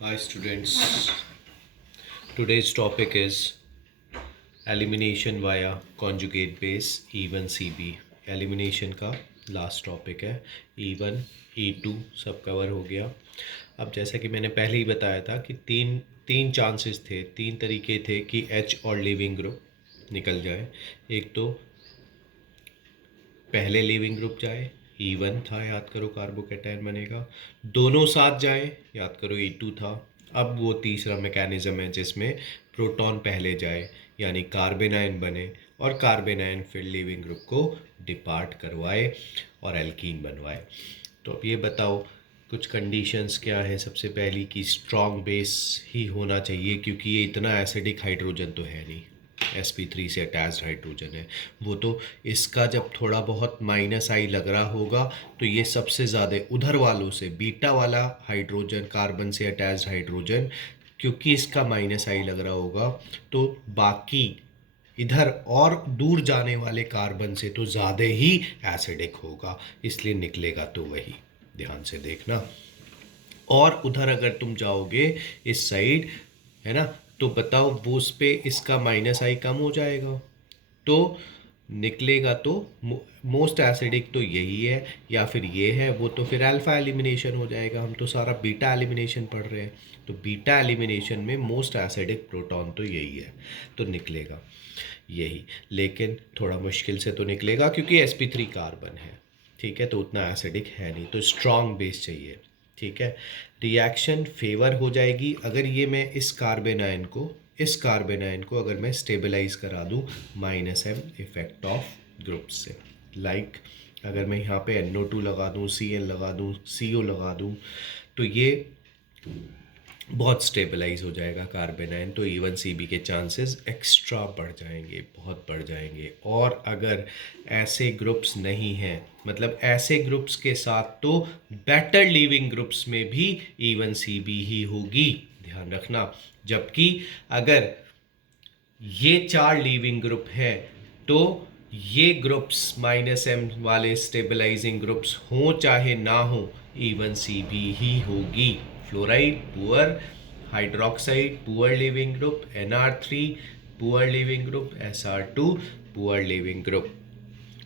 Hi students, today's topic is elimination via conjugate base E1 CB। Elimination का last topic है। E1 E2 सब cover हो गया। अब जैसा कि मैंने पहले ही बताया था कि तीन तीन चांसेस थे, तीन तरीके थे कि H और लीविंग ग्रुप निकल जाए। एक तो पहले लीविंग ग्रुप जाए, E1 था, याद करो कार्बोकेटायन बनेगा। दोनों साथ जाए, याद करो E2 था। अब वो तीसरा मैकेनिज्म है जिसमें प्रोटॉन पहले जाए, यानी कार्बेनाइन बने और कार्बेनाइन फिर लीविंग ग्रुप को डिपार्ट करवाए और एल्कीन बनवाए। तो अब ये बताओ कुछ कंडीशंस क्या है। सबसे पहली कि स्ट्रॉन्ग बेस ही होना चाहिए, क्योंकि ये इतना एसिडिक हाइड्रोजन तो है नहीं, sp3 से अटैच्ड हाइड्रोजन है। वो तो इसका जब थोड़ा बहुत माइनस आई लग रहा होगा तो ये सबसे ज़्यादा उधर वालों से बीटा वाला हाइड्रोजन, कार्बन से अटैच्ड हाइड्रोजन, क्योंकि इसका माइनस आई लग रहा होगा तो बाकी इधर और दूर जाने वाले कार्बन से तो ज़्यादा ही एसिडिक होगा, इसलिए निकलेगा तो वही। ध्यान से देखना। और उधर अगर तुम जाओगे इस साइड, है ना, तो बताओ वो उस पे इसका माइनस आई कम हो जाएगा तो निकलेगा तो मोस्ट एसिडिक तो यही है या फिर ये है। वो तो फिर अल्फा एलिमिनेशन हो जाएगा। हम तो सारा बीटा एलिमिनेशन पढ़ रहे हैं, तो बीटा एलिमिनेशन में मोस्ट एसिडिक प्रोटॉन तो यही है, तो निकलेगा यही। लेकिन थोड़ा मुश्किल से तो निकलेगा क्योंकि sp3 कार्बन है, ठीक है, तो उतना एसिडिक है नहीं, तो स्ट्रॉन्ग बेस चाहिए, ठीक है। रिएक्शन फेवर हो जाएगी अगर ये मैं इस कार्बेनाइन को अगर मैं स्टेबलाइज करा दूँ -m इफेक्ट ऑफ ग्रुप से। लाइक अगर मैं यहाँ पे NO2 लगा दूँ, Cl लगा दूँ, CO लगा दूँ, तो ये बहुत स्टेबलाइज हो जाएगा कार्बेनाइन, तो E1CB के चांसेस एक्स्ट्रा बढ़ जाएंगे, बहुत बढ़ जाएंगे। और अगर ऐसे ग्रुप्स नहीं हैं, मतलब ऐसे ग्रुप्स के साथ तो बेटर लीविंग ग्रुप्स में भी E1CB ही होगी, ध्यान रखना। जबकि अगर ये चार लीविंग ग्रुप है तो ये ग्रुप्स -m वाले स्टेबलाइजिंग ग्रुप्स हों चाहे ना हो, E1CB ही होगी। Fluoride poor, hydroxide poor leaving group, NR3 poor leaving group, SR2 poor leaving group.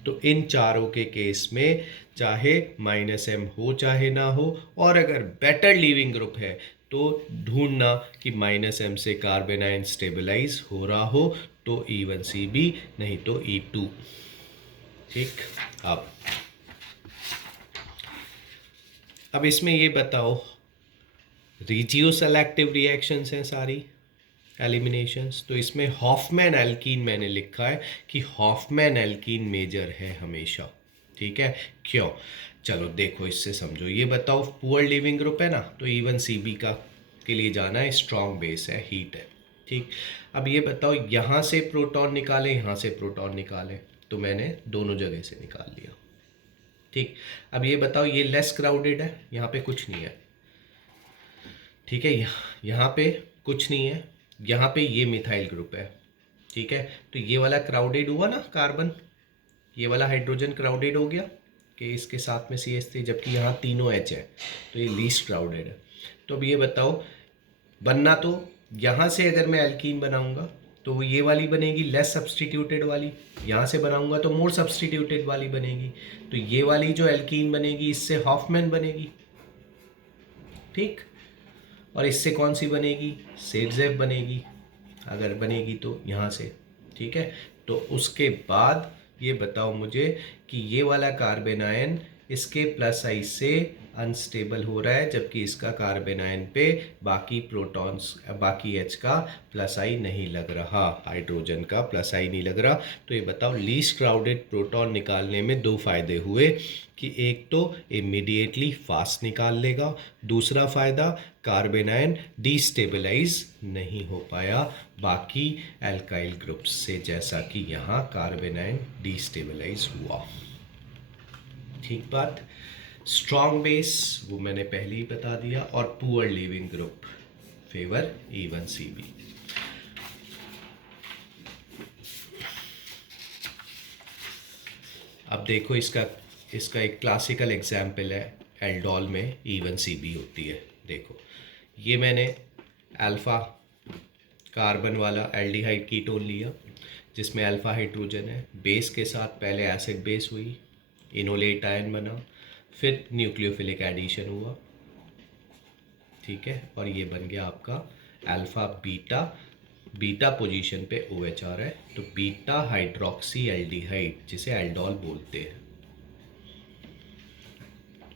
तो इन चारों के केस में चाहे -m हो चाहे ना हो, और अगर बेटर लीविंग ग्रुप है तो ढूंढना कि -m से कार्बेनाइन स्टेबलाइज हो रहा हो तो E1CB, नहीं तो E2। ठीक। अब इसमें ये बताओ, रिजियो सेलेक्टिव रिएक्शंस हैं सारी एलिमिनेशंस, तो इसमें हॉफमैन एल्कीन मैंने लिखा है कि हॉफमैन एल्कीन मेजर है हमेशा, ठीक है। क्यों? चलो देखो, इससे समझो। ये बताओ पुअर लिविंग ग्रुप है ना, तो E1CB का के लिए जाना है, स्ट्रॉन्ग बेस है, हीट है, ठीक। अब ये बताओ यहाँ से प्रोटॉन निकाले, यहाँ से प्रोटॉन निकाले, तो मैंने दोनों जगह से निकाल लिया, ठीक। अब ये बताओ ये लेस क्राउडेड है, यहाँ पे कुछ नहीं है, ठीक है। यहाँ पे कुछ नहीं है, यहाँ पे ये मिथाइल ग्रुप है, ठीक है। तो ये वाला क्राउडेड हुआ ना कार्बन, ये वाला हाइड्रोजन क्राउडेड हो गया कि इसके साथ में CH3, जबकि यहाँ तीनों H है, तो ये लीस्ट क्राउडेड है। तो अब ये बताओ, बनना तो यहाँ से अगर मैं एल्कीन बनाऊंगा तो वो ये वाली बनेगी, लेस सब्सटीट्यूटेड वाली। यहाँ से बनाऊंगा तो मोर सब्सटीट्यूटेड वाली बनेगी। तो ये वाली जो एल्कीन बनेगी इससे हॉफमैन बनेगी, ठीक। और इससे कौन सी बनेगी? सेडजेफ बनेगी, अगर बनेगी तो यहाँ से, ठीक है। तो उसके बाद ये बताओ मुझे कि ये वाला कार्बेनायन इसके प्लस आई से अनस्टेबल हो रहा है, जबकि इसका कार्बेनायन पे बाकी प्रोटॉन्स, बाकी H का प्लस आई नहीं लग रहा, हाइड्रोजन का प्लस आई नहीं लग रहा। तो ये बताओ लीस्ट क्राउडेड प्रोटॉन निकालने में दो फायदे हुए कि एक तो इमीडिएटली फास्ट निकाल लेगा, दूसरा फ़ायदा कार्बेनायन डिस्टेबलाइज नहीं हो पाया बाकी एल्काइल ग्रुप्स से, जैसा कि यहाँ कार्बेनायन डिस्टेबलाइज हुआ, ठीक बात। स्ट्रॉन्ग बेस वो मैंने पहले ही बता दिया, और poor leaving group favour E1CB। अब देखो इसका इसका एक क्लासिकल एग्जाम्पल है, एल्डोल में E1CB होती है। देखो ये मैंने अल्फ़ा कार्बन वाला एल्डिहाइड कीटोन लिया जिसमें अल्फ़ा हाइड्रोजन है, बेस के साथ पहले एसिड बेस हुई, इनोलेट आयन बना, फिर न्यूक्लियोफिलिक एडिशन हुआ, ठीक है, और ये बन गया आपका अल्फ़ा बीटा, बीटा पोजीशन पे OH है, तो बीटा हाइड्रोक्सी एल्डिहाइड जिसे एल्डोल बोलते हैं।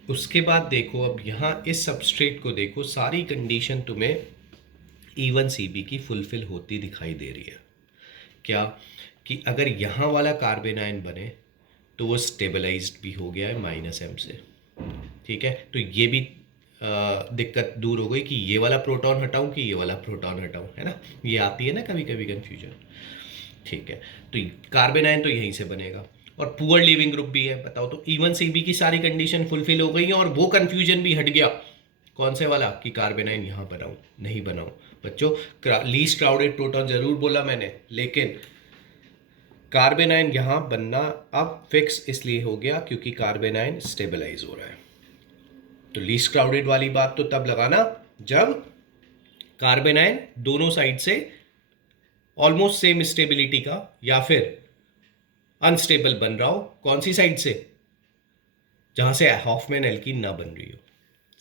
उसके बाद देखो अब यहाँ इस सबस्ट्रेट को देखो, सारी कंडीशन तुम्हें E1CB की फुलफिल होती दिखाई दे रही है। क्या कि अगर यहाँ वाला कार्बन आयन बने तो वो स्टेबलाइज्ड भी हो गया है -M से, ठीक है। तो ये भी दिक्कत दूर हो गई कि ये वाला प्रोटॉन हटाऊं कि ये वाला प्रोटॉन हटाऊं, है ना, ये आती है ना कभी कभी कन्फ्यूजन, ठीक है। तो कार्बन आयन तो यहीं से बनेगा और पुअर लिविंग ग्रुप भी है, बताओ। तो E1CB की सारी कंडीशन फुलफिल हो गई है और वो कन्फ्यूजन भी हट गया। कौन से वाला कि कार्बन आयन यहाँ बनाऊं नहीं बनाऊं। बच्चों लीस्ट क्राउडेड प्रोटॉन जरूर बोला मैंने, लेकिन कार्बन आयन यहाँ बनना अब फिक्स इसलिए हो गया क्योंकि कार्बन आयन स्टेबलाइज हो रहा है। तो लीस्ट क्राउडेड वाली बात तो तब लगाना जब कार्बन आयन दोनों साइड से ऑलमोस्ट सेम स्टेबिलिटी का या फिर अनस्टेबल बन रहा हो। कौन सी साइड से? जहां से हॉफमैन एल्कीन ना बन रही हो।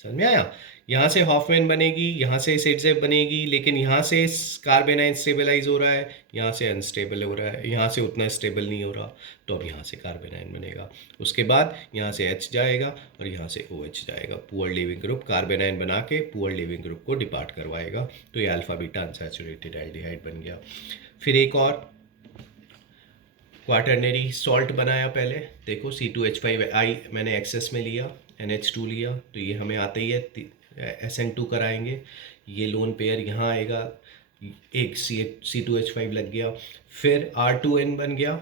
समझ में आया? यहाँ से हॉफमैन बनेगी, यहाँ से सेडजेब बनेगी, लेकिन यहाँ से कार्बन आयन स्टेबलाइज हो रहा है, यहाँ से अनस्टेबल हो रहा है, यहाँ से उतना स्टेबल नहीं हो रहा, तो अब यहाँ से कार्बन आयन बनेगा। उसके बाद यहाँ से H जाएगा और यहाँ से OH जाएगा। Poor leaving group carbon ion बना के पुअर लिविंग ग्रुप को डिपार्ट करवाएगा। तो ये अल्फा बीटा अनसैचुरेटेड एल्डिहाइड बन गया। फिर एक और क्वाटर्नरी सॉल्ट बनाया पहले, देखो C2H5I मैंने एक्सेस में लिया, NH2 लिया, तो ये हमें आते ही है SN2 कराएंगे, ये लोन पेयर यहाँ आएगा, एक C2H5 लग गया, फिर R2N बन गया,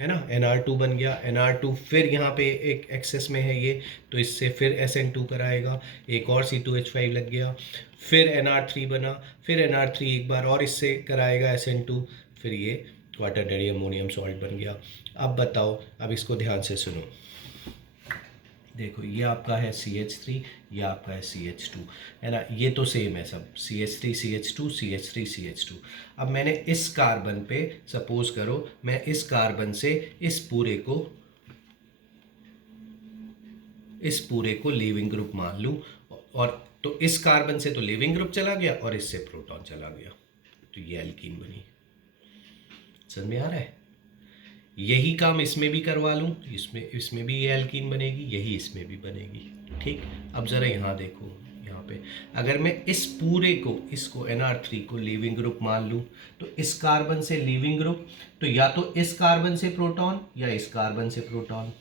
है ना, NR2 बन गया, NR2 फिर यहाँ पे एक एक्सेस में है ये, तो इससे फिर SN2 कराएगा, एक और C2H5 लग गया, फिर NR3 बना, फिर NR3 एक बार और इससे कराएगा SN2, फिर ये क्वाटर्नरी अमोनियम सॉल्ट बन गया। अब बताओ, अब इसको ध्यान से सुनो, देखो ये आपका है CH3, ये आपका है CH2, है ना, ये तो सेम है सब, CH3 CH2 CH3 CH2। अब मैंने इस कार्बन पे सपोज करो मैं इस कार्बन से इस पूरे को लिविंग ग्रुप मान लूँ, और तो इस कार्बन से तो लिविंग ग्रुप चला गया और इससे प्रोटॉन चला गया, तो ये एल्कीन बनी। समझ में आ रहा है? यही काम इसमें भी करवा लूँ, इसमें भी ये एल्कीन बनेगी, यही इसमें भी बनेगी, ठीक। अब ज़रा यहाँ देखो, यहाँ पे अगर मैं इस पूरे को, इसको NR3 को लिविंग ग्रुप मान लूँ, तो इस कार्बन से लिविंग ग्रुप, तो या तो इस कार्बन से प्रोटॉन या इस कार्बन से प्रोटॉन।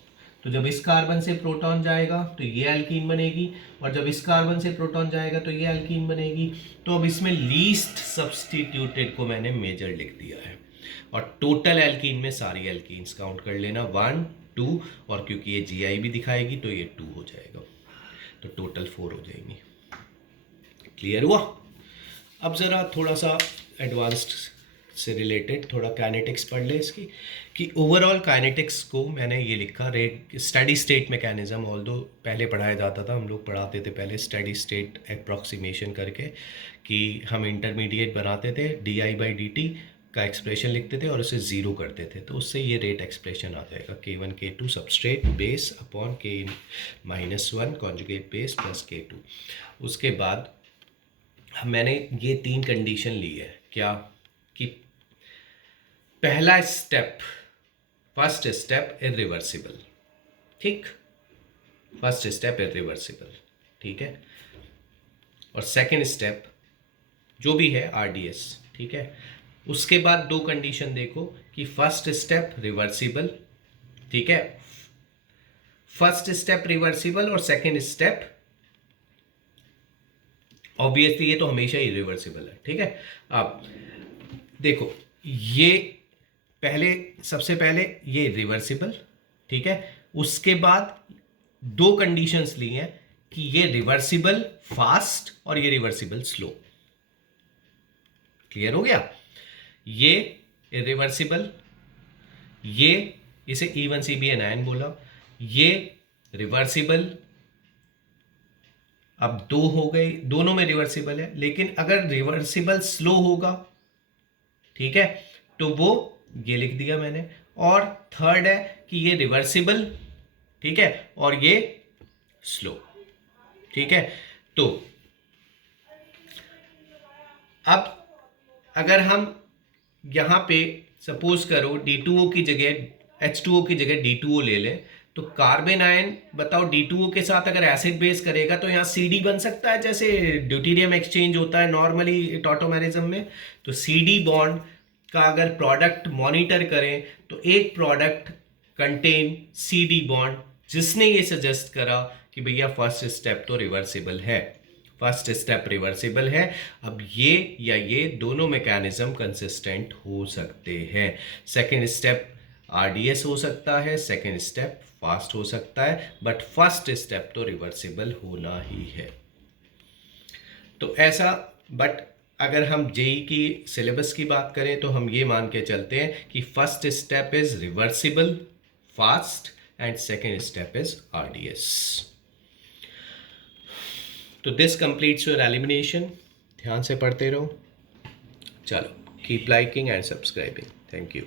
तो जब इस कार्बन से प्रोटॉन जाएगा तो ये एल्कीन बनेगी, और जब इस कार्बन से प्रोटॉन जाएगा तो ये एल्कीन बनेगी। तो अब इसमें लीस्ट सब्सटीट्यूटेड को मैंने मेजर लिख दिया है, और टोटल एल्कीन में सारी एल्कीन्स काउंट कर लेना 1 2, और क्योंकि ये GI भी दिखाएगी तो ये 2 हो जाएगा, तो टोटल 4 हो जाएंगी। क्लियर हुआ? अब ज़रा थोड़ा सा एडवांस्ड से रिलेटेड थोड़ा काइनेटिक्स पढ़ ले इसकी, कि ओवरऑल काइनेटिक्स को मैंने ये लिखा rate steady state mechanism. Although पहले पढ़ाया जाता था, हम लोग पढ़ाते थे पहले स्टेडी स्टेट अप्रॉक्सीमेशन करके, कि हम इंटरमीडिएट बनाते थे, DI/dt का एक्सप्रेशन लिखते थे और उसे ज़ीरो करते थे, तो उससे ये रेट एक्सप्रेशन आ जाएगा, K1 K2 substrate base upon K-1 conjugate base plus K2। उसके बाद मैंने ये 3 कंडीशन ली है, क्या कि पहला स्टेप, फर्स्ट स्टेप इरिवर्सिबल, ठीक, फर्स्ट स्टेप इरिवर्सिबल, ठीक है, और सेकेंड स्टेप जो भी है RDS, ठीक है। उसके बाद 2 कंडीशन देखो, कि फर्स्ट स्टेप रिवर्सिबल, ठीक है, फर्स्ट स्टेप रिवर्सिबल और सेकेंड स्टेप ऑब्वियसली ये तो हमेशा ही रिवर्सिबल है, ठीक है। अब देखो ये पहले, सबसे पहले ये रिवर्सिबल, ठीक है, उसके बाद 2 कंडीशंस ली हैं, कि ये रिवर्सिबल फास्ट और ये रिवर्सिबल स्लो। क्लियर हो गया? ये इरिवर्सिबल, ये इसे E1CB एनायन बोला, ये रिवर्सिबल, अब दो हो गए, दोनों में रिवर्सिबल है, लेकिन अगर रिवर्सिबल स्लो होगा, ठीक है, तो वो ये लिख दिया मैंने। और थर्ड है कि ये रिवर्सिबल, ठीक है, और ये स्लो, ठीक है। तो अब अगर हम यहाँ पे सपोज करो D2O की जगह, H2O की जगह D2O ले लें, तो कार्बन आयन बताओ D2O के साथ अगर एसिड बेस करेगा तो यहाँ CD बन सकता है, जैसे ड्यूटेरियम एक्सचेंज होता है नॉर्मली टॉटोमेरिज्म में। तो CD बॉन्ड का अगर प्रोडक्ट मॉनिटर करें तो एक प्रोडक्ट कंटेन CD बॉन्ड, जिसने ये सजेस्ट करा कि भैया फर्स्ट स्टेप तो रिवर्सिबल है, फर्स्ट स्टेप रिवर्सिबल है। अब ये या ये दोनों मैकेनिज्म कंसिस्टेंट हो सकते हैं। सेकेंड स्टेप RDS हो सकता है, सेकेंड स्टेप फास्ट हो सकता है, बट फर्स्ट स्टेप तो रिवर्सिबल होना ही है। तो ऐसा, बट अगर हम जेई की सिलेबस की बात करें तो हम ये मान के चलते हैं कि first step is reversible, fast, and second step is RDS। तो दिस कंप्लीट्स योर एलिमिनेशन। ध्यान से पढ़ते रहो। चलो, keep liking and subscribing. Thank you.